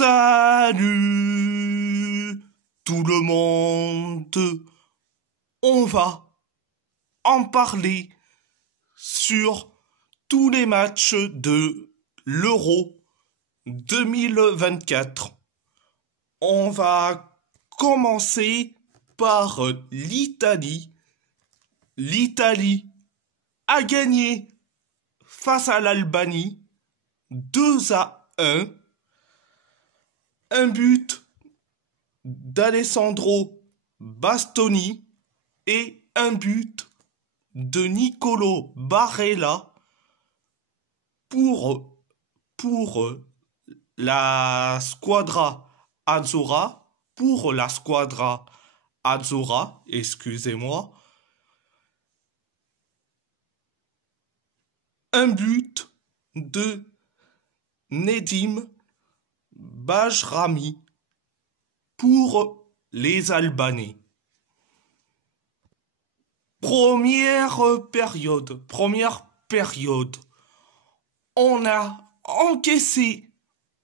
Salut tout le monde. On va en parler sur tous les matchs de l'Euro 2024. On va commencer par l'Italie. L'Italie a gagné face à l'Albanie 2-1. Un but d'Alessandro Bastoni et un but de Nicolo Barella pour la squadra Azzurra, excusez-moi. Un but de Nedim Bajrami pour les Albanais. Première période. On a encaissé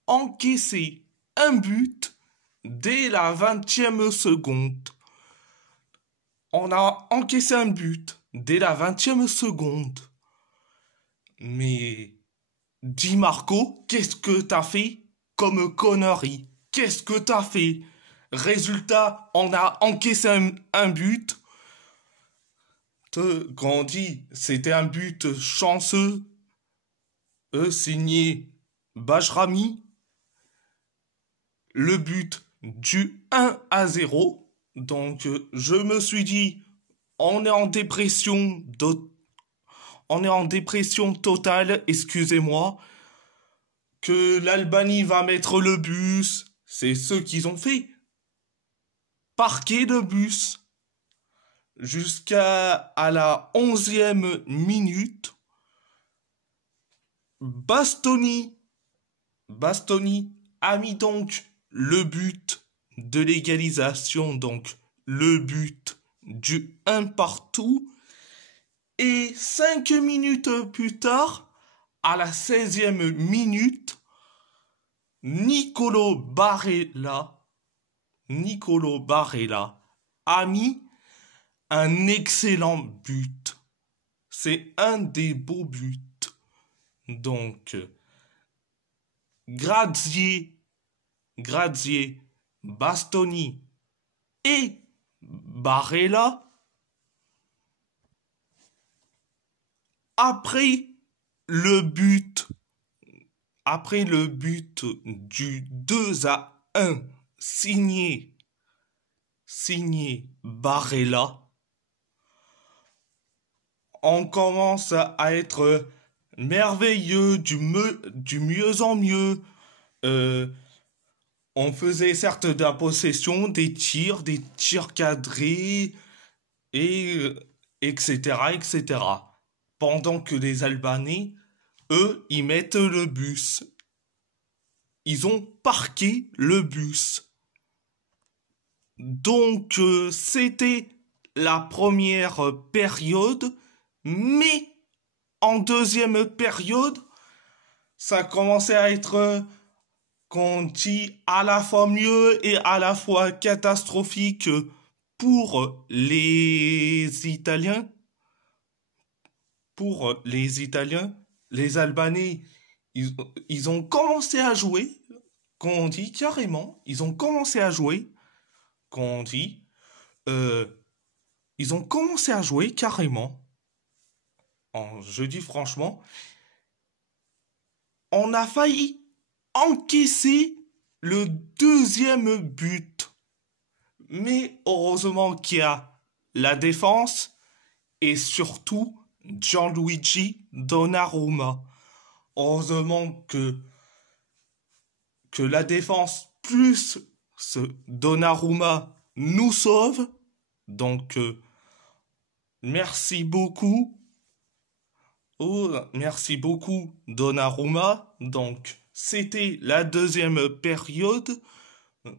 un but dès la 20e seconde. On a encaissé un but dès la 20e seconde. Mais Di Marco, qu'est-ce que t'as fait comme connerie? Qu'est-ce que t'as fait? Résultat, on a encaissé un but. Quand on dit c'était un but chanceux, signé Bajrami, le but du 1-0. Donc je me suis dit, on est en dépression totale, excusez-moi, que l'Albanie va mettre le bus. C'est ce qu'ils ont fait. Parquer le bus jusqu'à la 11e minute. Bastoni a mis donc le but de l'égalisation, donc le but du 1 partout. Et 5 minutes plus tard, à la 16e minute, Nicolo Barella a mis un excellent but. C'est un des beaux buts. Donc, Grazier, Bastoni et Barella. Après le but du 2-1 signé Barella, on commence à être merveilleux, du mieux en mieux. On faisait certes de la possession, des tirs cadrés, et etc. Pendant que les Albanais, eux, ils mettent le bus. Ils ont parqué le bus. Donc, c'était la première période, mais en deuxième période, ça commençait à être, qu'on dit, à la fois mieux et à la fois catastrophique pour les Italiens. Les Albanais, ils ont commencé à jouer, qu'on dit carrément, ils ont commencé à jouer carrément. Je dis franchement, on a failli encaisser le deuxième but. Mais heureusement qu'il y a la défense et surtout Gianluigi Donnarumma. Heureusement que la défense plus ce Donnarumma nous sauve. Donc, merci beaucoup. Merci beaucoup Donnarumma. Donc, c'était la deuxième période.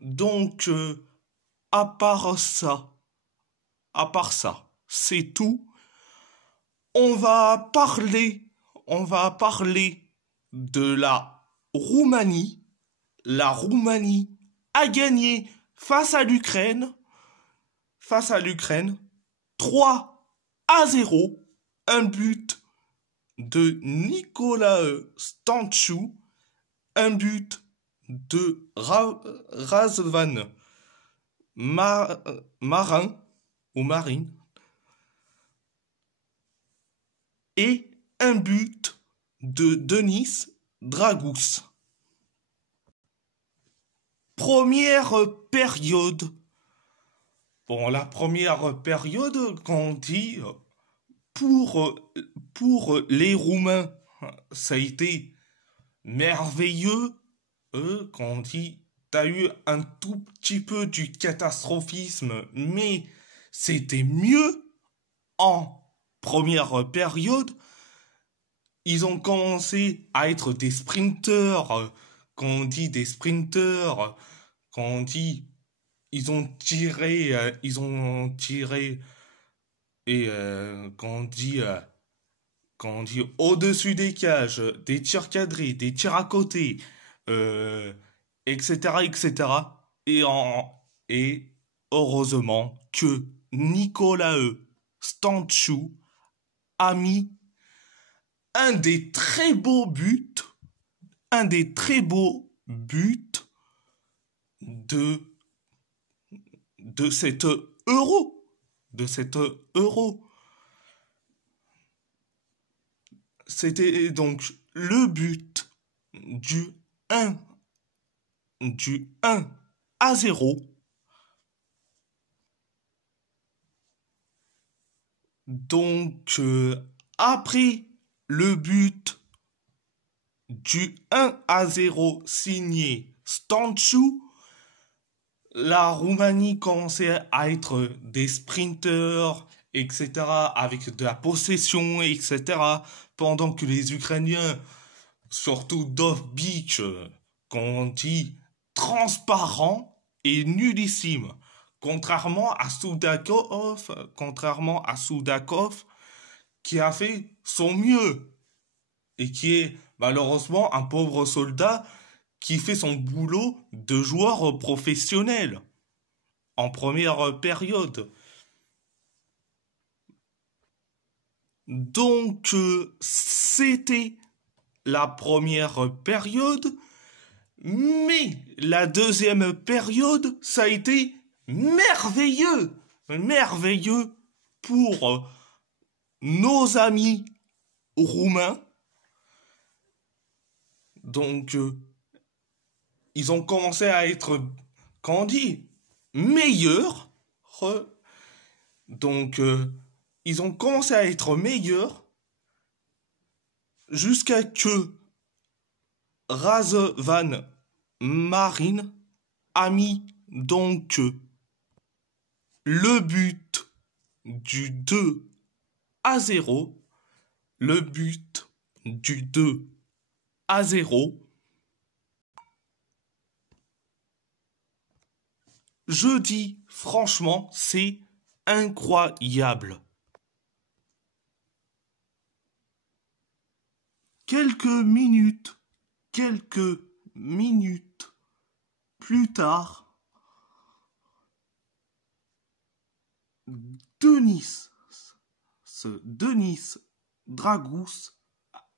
Donc, à part ça, c'est tout. On va parler de la Roumanie. la Roumanie a gagné face à l'Ukraine, 3-0, un but de Nicolas Stanciu, un but de Razvan Marin ou Marine et un but de Denis Dragous. Première période. Bon, la première période, qu'on dit, pour les Roumains, ça a été merveilleux. Qu'on dit, t'as eu un tout petit peu du catastrophisme, mais c'était mieux en première période. Ils ont commencé à être des sprinteurs, qu'on dit des sprinteurs, qu'on dit, ils ont tiré et qu'on dit au-dessus des cages, des tirs cadrés, des tirs à côté, etc., etc. Et heureusement que Nicolas Stanciu a mis un des très beaux buts, de cet euro. C'était donc le but du 1 à 0. Donc après le but du 1 à 0 signé Stanciu, la Roumanie commençait à être des sprinteurs, etc., avec de la possession, etc., pendant que les Ukrainiens, surtout Dovbyk, qu'on dit transparent et nullissime, contrairement à Soudakov, qui a fait son mieux et qui est malheureusement un pauvre soldat qui fait son boulot de joueur professionnel en première période. Donc, c'était la première période, mais la deuxième période, ça a été merveilleux pour nos amis roumains. Donc, ils ont commencé à être, comment on dit, meilleurs. Donc, ils ont commencé à être meilleurs jusqu'à que Razvan Marin a mis donc le but du 2 à 0. Le but du 2 à 0. Je dis franchement, c'est incroyable. Quelques minutes plus tard, Denis Dragous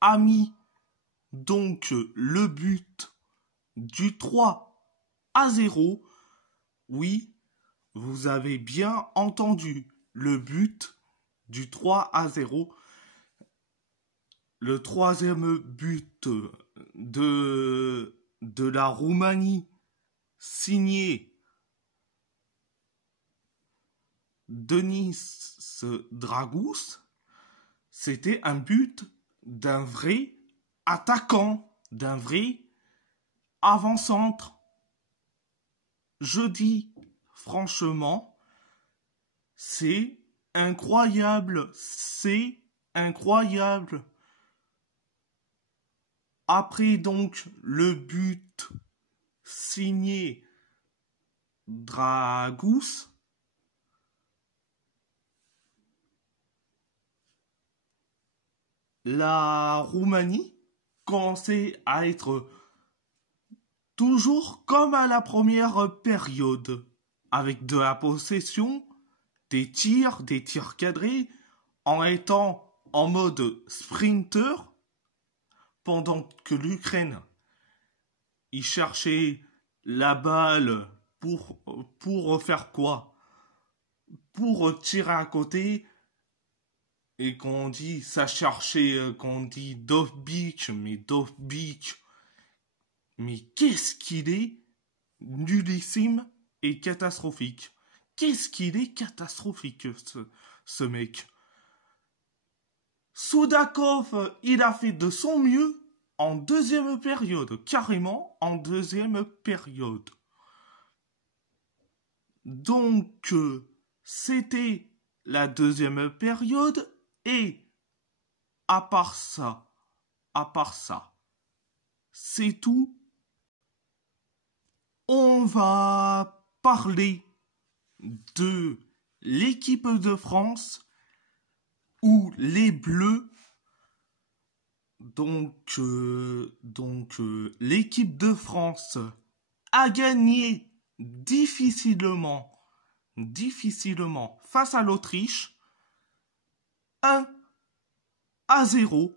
a mis donc le but du 3 à 0. Oui, vous avez bien entendu, le but du 3 à 0. Le troisième but de la Roumanie, signé Denis Dragous, c'était un but d'un vrai attaquant, d'un vrai avant-centre. Je dis franchement, c'est incroyable. Après donc le but signé Dragous, la Roumanie commençait à être toujours comme à la première période, avec de la possession, des tirs cadrés, en étant en mode sprinter, pendant que l'Ukraine il cherchait la balle pour faire quoi? Pour tirer à côté, et qu'on dit ça cherchait, qu'on dit Dovbik, mais qu'est-ce qu'il est nullissime et catastrophique. Qu'est-ce qu'il est catastrophique, ce mec. Soudakov, il a fait de son mieux en deuxième période, carrément en deuxième période. Donc, c'était la deuxième période et à part ça, c'est tout. On va parler de l'équipe de France où les Bleus, donc l'équipe de France a gagné difficilement face à l'Autriche 1-0,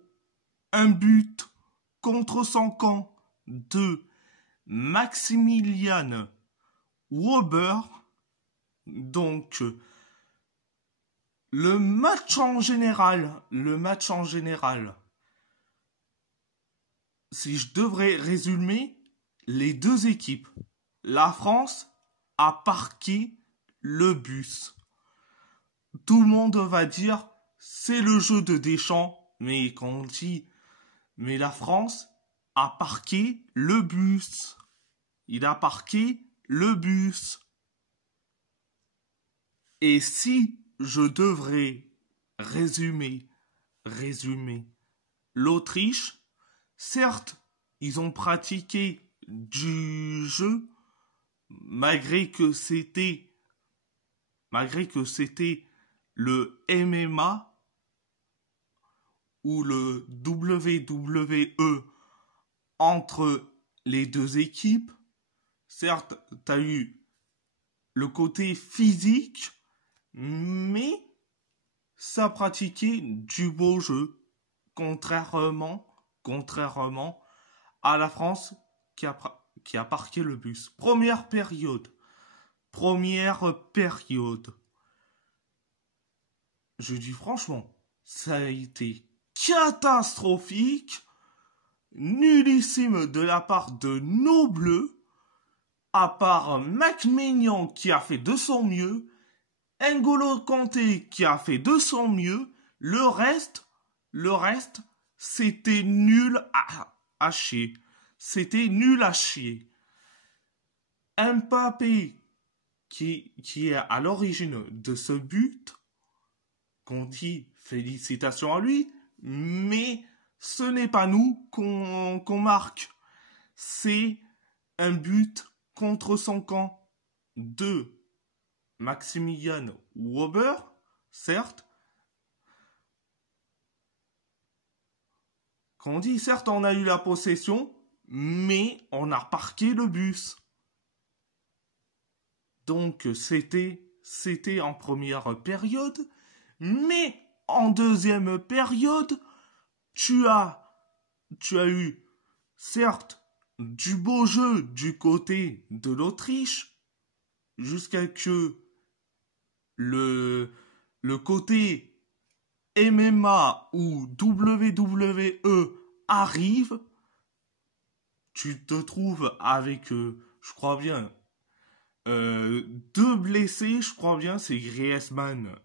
un but contre son camp de Maximilian Weber. Donc le match en général, si je devrais résumer les deux équipes, la France a parqué le bus. Tout le monde va dire c'est le jeu de Deschamps, mais quand on dit mais la France a parqué le bus. Il a parqué le bus. Et si je devrais résumer l'Autriche, certes, ils ont pratiqué du jeu, malgré que c'était le MMA ou le WWE entre les deux équipes. Certes, t'as eu le côté physique, mais ça pratiquait du beau jeu, contrairement à la France qui a parqué le bus. Première période. Je dis franchement, ça a été catastrophique, nullissime de la part de nos Bleus, à part Mac-Maignan qui a fait de son mieux, N'Golo Kanté qui a fait de son mieux, le reste, c'était nul à chier. C'était nul à chier. Mbappé, qui est à l'origine de ce but, qu'on dit félicitations à lui, mais ce n'est pas nous qu'on marque. C'est un but contre son camp de Maximilian Weber, certes. Quand on dit certes, on a eu la possession, mais on a parqué le bus. Donc c'était en première période, mais en deuxième période, tu as eu certes du beau jeu du côté de l'Autriche, jusqu'à que le côté MMA ou WWE arrive. Tu te trouves avec, je crois bien, deux blessés, je crois bien, c'est Griezmann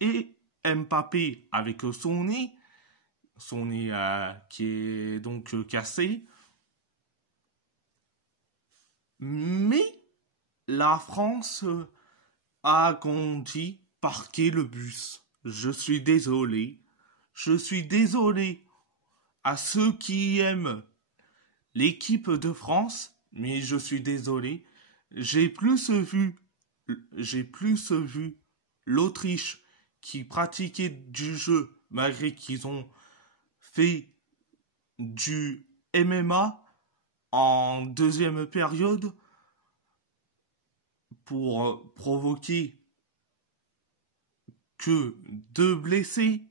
et Mbappé avec son nez qui est donc cassé. Mais la France a, qu'on dit, parqué le bus. Je suis désolé à ceux qui aiment l'équipe de France, mais je suis désolé. J'ai plus vu l'Autriche qui pratiquait du jeu malgré qu'ils ont fait du MMA en deuxième période pour provoquer que 2 blessés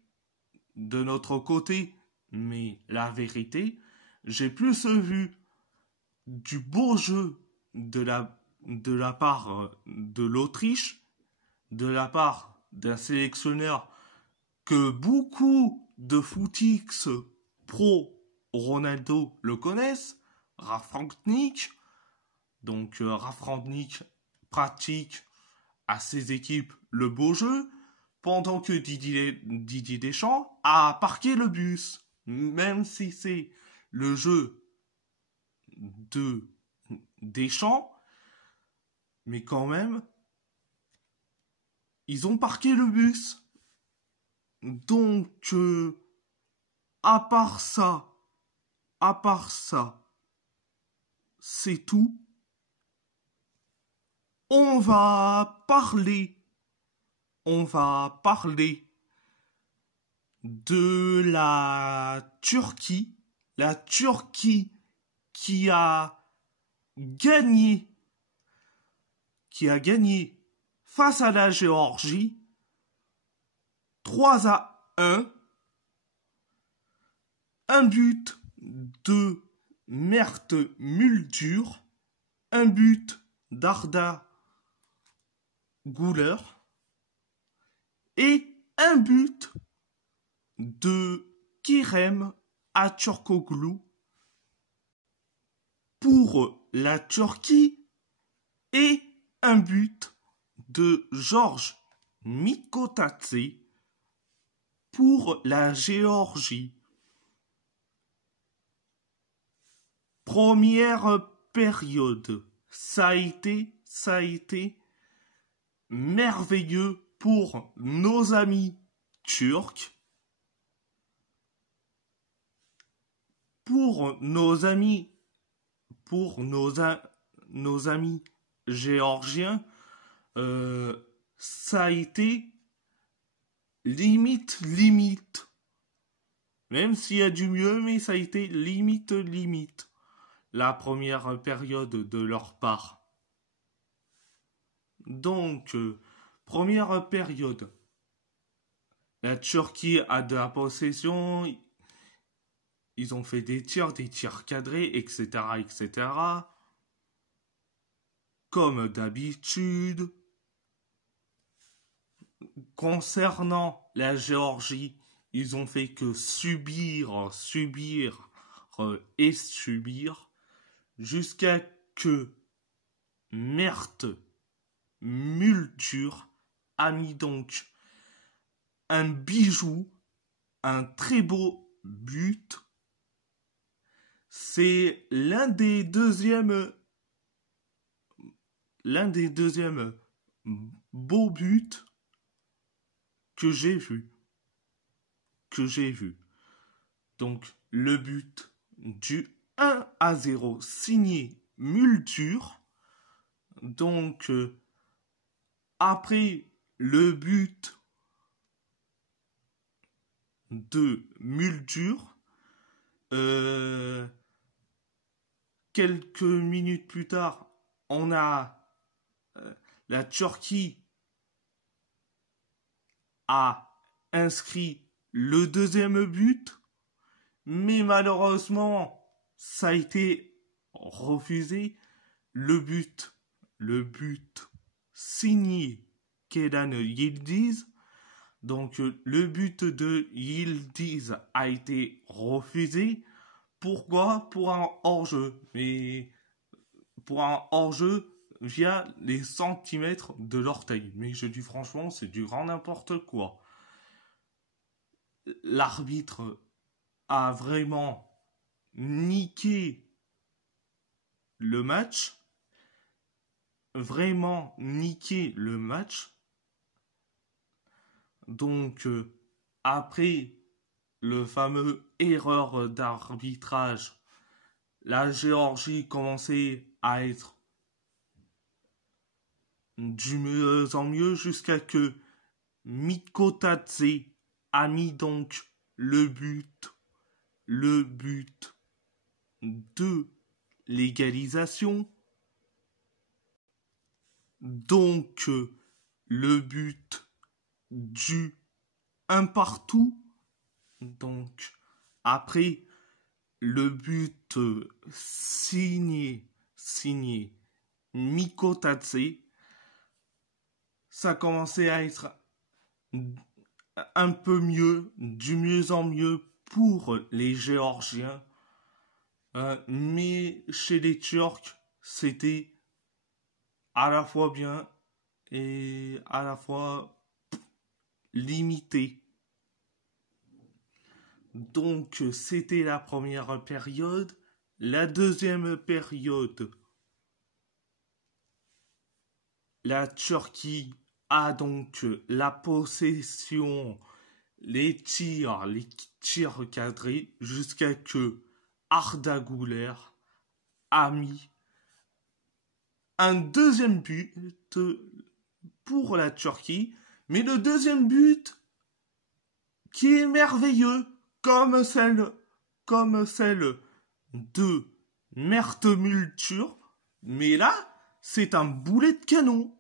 de notre côté, mais la vérité, j'ai plus vu du beau jeu de la part de l'Autriche, de la part d'un sélectionneur que beaucoup de footix pro Ronaldo le connaissent, Ralf Rangnick. Donc Ralf Rangnick pratique à ses équipes le beau jeu, pendant que Didier Deschamps a parqué le bus. Même si c'est le jeu de Deschamps, mais quand même, ils ont parqué le bus. Donc, à part ça, c'est tout. On va parler de la Turquie qui a gagné face à la Géorgie 3-1, un but de Mert Muldur, un but d'Arda Güler et un but de Kerem Aktürkoğlu pour la Turquie et un but de George Mikotadze pour la Géorgie. Première période, ça a été merveilleux pour nos amis turcs, pour nos amis géorgiens, ça a été limite. Même s'il y a du mieux, mais ça a été limite la première période de leur part. Donc, première période, la Turquie a de la possession, ils ont fait des tirs cadrés, etc. Comme d'habitude. Concernant la Géorgie, ils ont fait que subir, jusqu'à que Mert Muldur a mis donc un bijou, un très beau but. C'est l'un des deuxièmes beaux buts que j'ai vu. Donc, le but du 1-0 signé Muldur. Donc, après le but de Muldur, quelques minutes plus tard, on a la Turquie a inscrit le deuxième but, mais malheureusement, ça a été refusé. Le but signé Kenan Yildiz. Donc, le but de Yildiz a été refusé. Pourquoi? Pour un hors-jeu. Mais pour un hors-jeu via les centimètres de l'orteil. Mais je dis franchement, c'est du grand n'importe quoi. L'arbitre a vraiment niqué le match. Donc, après le fameux erreur d'arbitrage, la Géorgie commençait à être du mieux en mieux jusqu'à que Mikotadze a mis donc le but de l'égalisation. Donc, le but du un partout. Donc, après, le but signé Mikotadze, ça commençait à être un peu mieux, du mieux en mieux pour les Géorgiens. Mais chez les Turcs, c'était à la fois bien et à la fois limité. Donc c'était la première période. La deuxième période, la Turquie a donc la possession, les tirs cadrés, jusqu'à que Arda Güler a mis un deuxième but pour la Turquie, mais le deuxième but qui est merveilleux, comme celle de Mert Multur, mais là, c'est un boulet de canon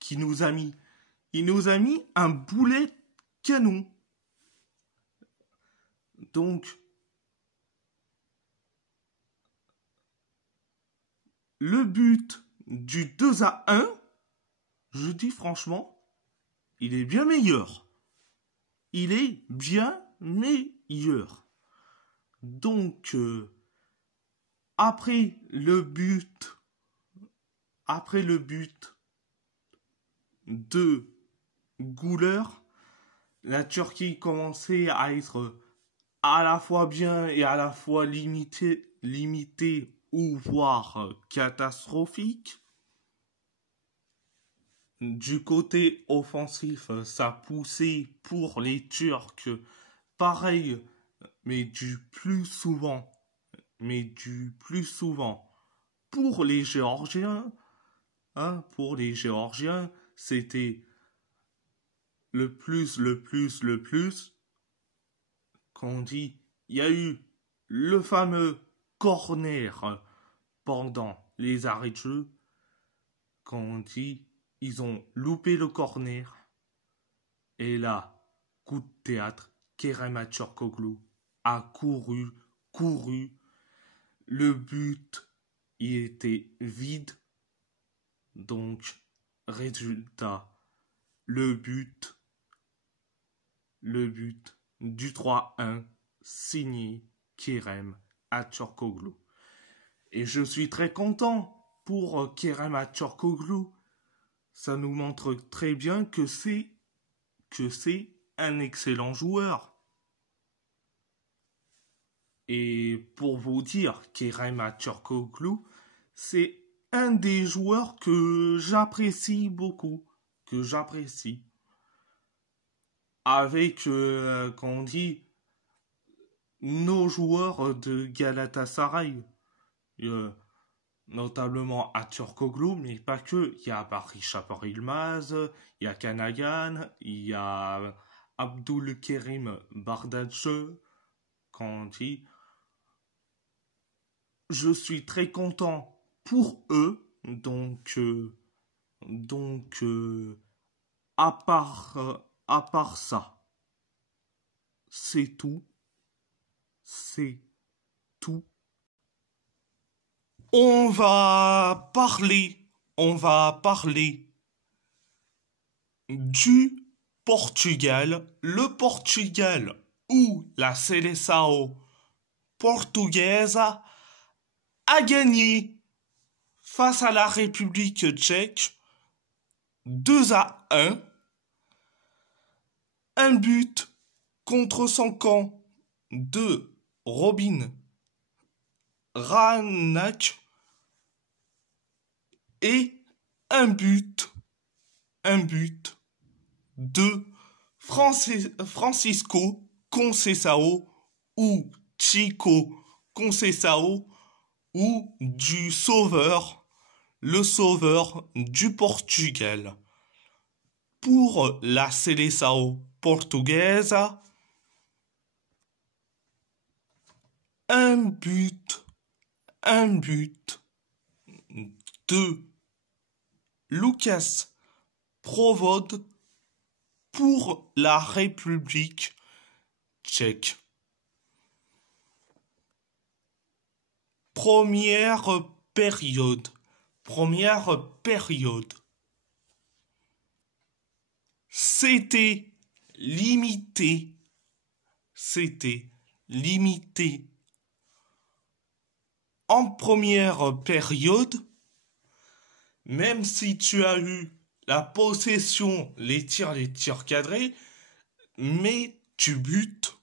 qui nous a mis. Il nous a mis un boulet de canon. Donc, le but du 2-1, je dis franchement, il est bien meilleur. Il est bien meilleur. Donc, après le but de Güler, la Turquie commençait à être à la fois bien et à la fois limité ou voire catastrophique. Du côté offensif, ça poussait pour les Turcs, pareil, mais du plus souvent pour les Géorgiens. Pour les Géorgiens, c'était le plus. Qu'on dit, il y a eu le fameux corner pendant les arrêts de jeu. Qu'on dit, ils ont loupé le corner. Et là, coup de théâtre, Kerem Aktürkoğlu a couru. Le but, il était vide. Donc, résultat, le but du 3-1 signé Kerem Aktürkoğlu. Et je suis très content pour Kerem Aktürkoğlu. Ça nous montre très bien que c'est un excellent joueur. Et pour vous dire, Kerem Aktürkoğlu, c'est un des joueurs que j'apprécie beaucoup, avec, qu'on dit, nos joueurs de Galatasaray, notamment Aktürkoğlu, mais pas que. Il y a Barışapar Yılmaz, il y a Kanagan, il y a Abdülkerim Bardakçı, qu'on dit. Je suis très content pour eux, donc à part ça, c'est tout. On va parler du Portugal, le Portugal ou la Seleção portugaise a gagné face à la République tchèque 2-1. Un but contre son camp de Robin Rangnick et un but de Francisco Conceição ou Chico Conceição ou du sauveur, le sauveur du Portugal. Pour la Seleção portugaise, un un but de Lucas Provod pour la République tchèque. Première période. C'était limité. En première période, même si tu as eu la possession, les tirs cadrés, mais tu butes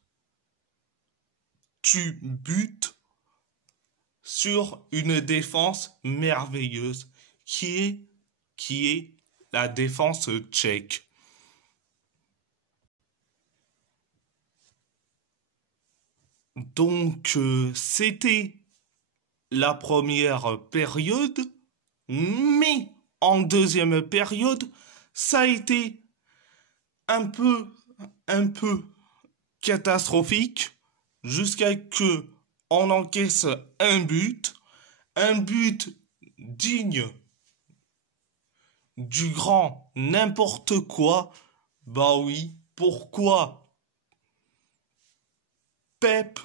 sur une défense merveilleuse qui est la défense tchèque. Donc, c'était la première période, mais en deuxième période, ça a été un peu catastrophique jusqu'à que on encaisse un but digne du grand n'importe quoi. Bah oui, pourquoi Pep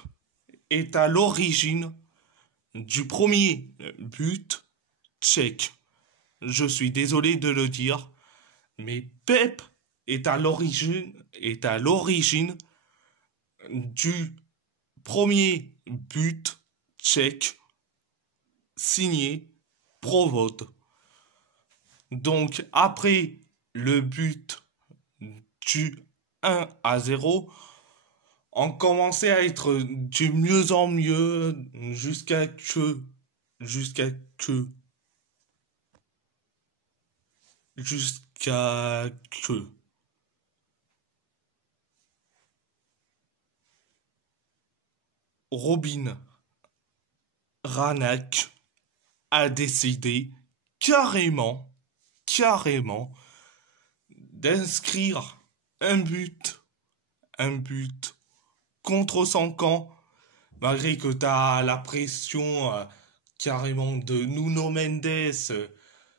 est à l'origine du premier but tchèque. Je suis désolé de le dire, mais Pep est à l'origine du premier but tchèque signé Provod. Donc après le but du 1-0, on commençait à être du mieux en mieux jusqu'à que Robin Ranac a décidé carrément d'inscrire un but contre son camp, malgré que tu as la pression carrément de Nuno Mendes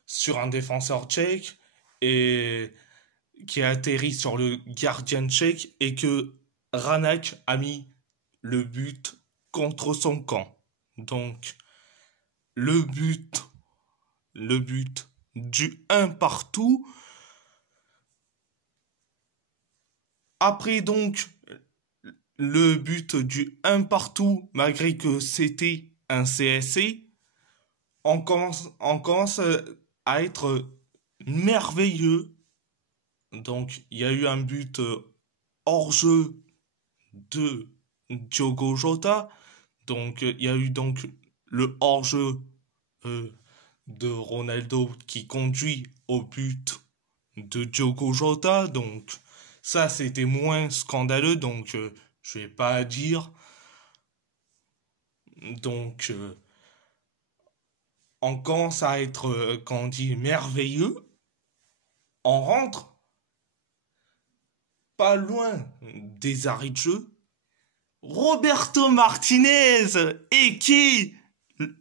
sur un défenseur tchèque et qui a atterri sur le gardien tchèque et que Ranac a mis le but contre son camp. Donc, le but du 1 partout. Après donc le but du 1 partout, malgré que c'était un CSC, on commence à être merveilleux. Donc il y a eu un but hors jeu de Diogo Jota. Donc il y a eu donc le hors jeu de Ronaldo qui conduit au but de Diogo Jota. Donc ça c'était moins scandaleux, donc je vais pas dire. Donc on commence à être, quand on dit merveilleux, on rentre pas loin des arrêts de jeu. Roberto Martinez et qui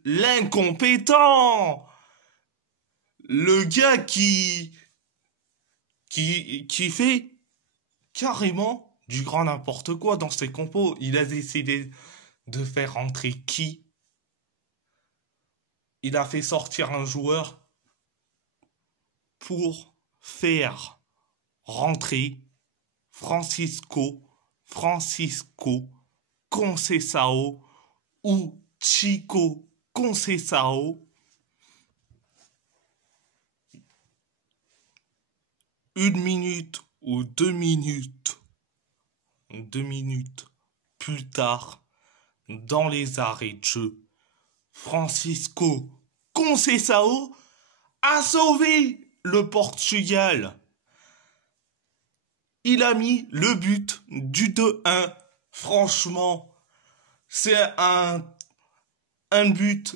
l'incompétent, le gars qui fait carrément du grand n'importe quoi dans ses compos. Il a décidé de faire rentrer qui? Il a fait sortir un joueur pour faire rentrer Francisco Conceição ou Chico Conceição. 1 minute ou 2 minutes plus tard, dans les arrêts de jeu, Francisco Conceição a sauvé le Portugal. Il a mis le but du 2-1. Franchement, c'est un but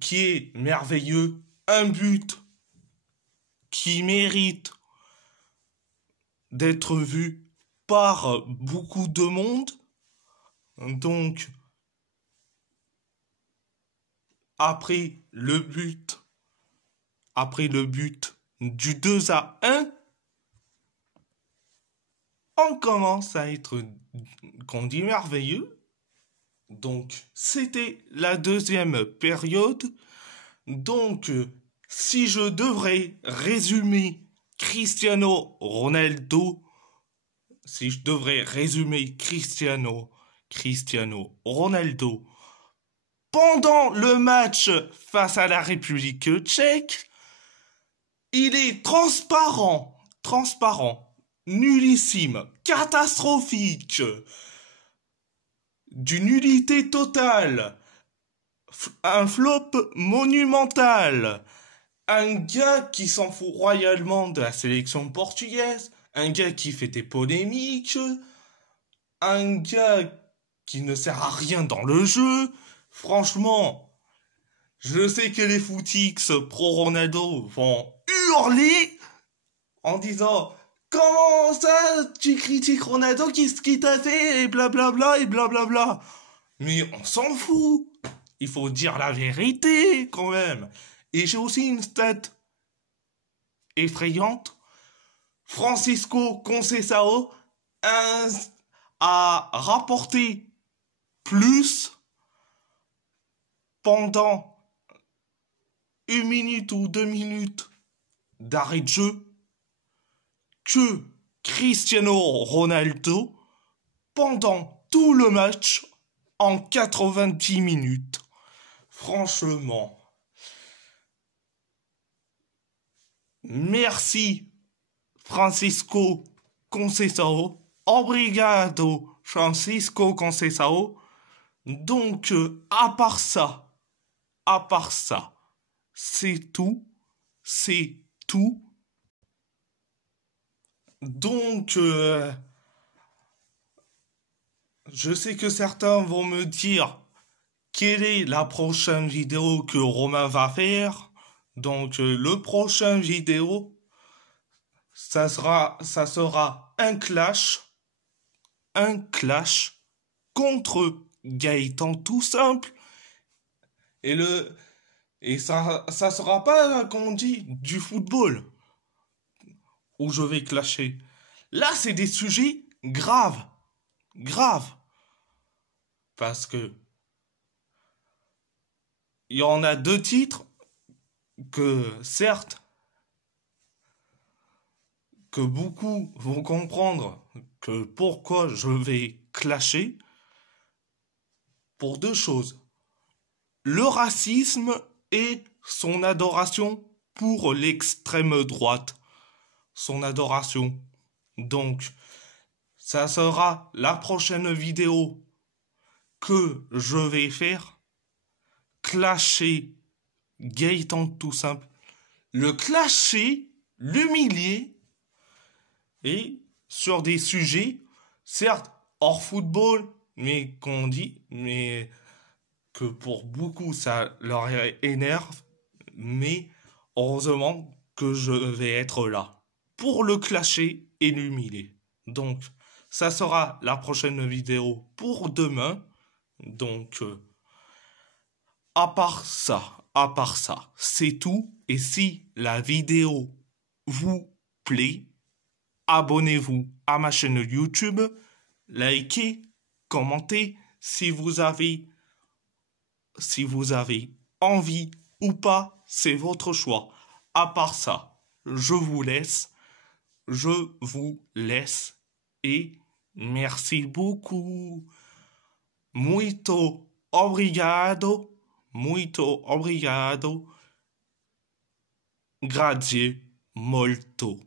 qui est merveilleux, un but qui mérite d'être vu par beaucoup de monde. Donc, après le but, du 2-1, on commence à être, qu'on dit, merveilleux. Donc, c'était la deuxième période. Donc, si je devrais résumer Cristiano Ronaldo, pendant le match face à la République tchèque, il est transparent, nullissime, catastrophique, d'une nullité totale, un flop monumental, un gars qui s'en fout royalement de la sélection portugaise, un gars qui fait des polémiques, un gars qui ne sert à rien dans le jeu. Franchement, je sais que les footix pro Ronaldo vont hurler en disant « Comment ça, tu critiques Ronaldo, qu'est-ce qu'il t'a fait ?» et blablabla et blablabla. Mais on s'en fout. Il faut dire la vérité quand même. Et j'ai aussi une stat effrayante. Francisco Conceição a rapporté plus pendant 1 minute ou 2 minutes d'arrêt de jeu que Cristiano Ronaldo pendant tout le match en 90 minutes. Franchement. Merci Francisco Conceição. Obrigado Francisco Conceição. Donc, à part ça, c'est tout. Donc, je sais que certains vont me dire quelle est la prochaine vidéo que Romain va faire. Donc, le prochain vidéo, ça sera un clash contre Gaëtan tout simple. Et ça sera pas, comme on dit, du football où je vais clasher. Là, c'est des sujets graves. Parce que il y en a 2 titres que, certes, que beaucoup vont comprendre que pourquoi je vais clasher pour 2 choses. Le racisme et son adoration pour l'extrême droite. Son adoration. Donc, ça sera la prochaine vidéo que je vais faire. Clasher Gaëtan tout simple. Le clasher, l'humilier. Et sur des sujets, certes, hors football, mais qu'on dit, mais que pour beaucoup ça leur énerve, mais heureusement que je vais être là pour le clasher et l'humilier. Donc, ça sera la prochaine vidéo pour demain. Donc, à part ça, c'est tout. Et si la vidéo vous plaît, abonnez-vous à ma chaîne YouTube, likez, commentez si vous avez envie ou pas, c'est votre choix. À part ça, je vous laisse et merci beaucoup. Muito obrigado. Grazie molto.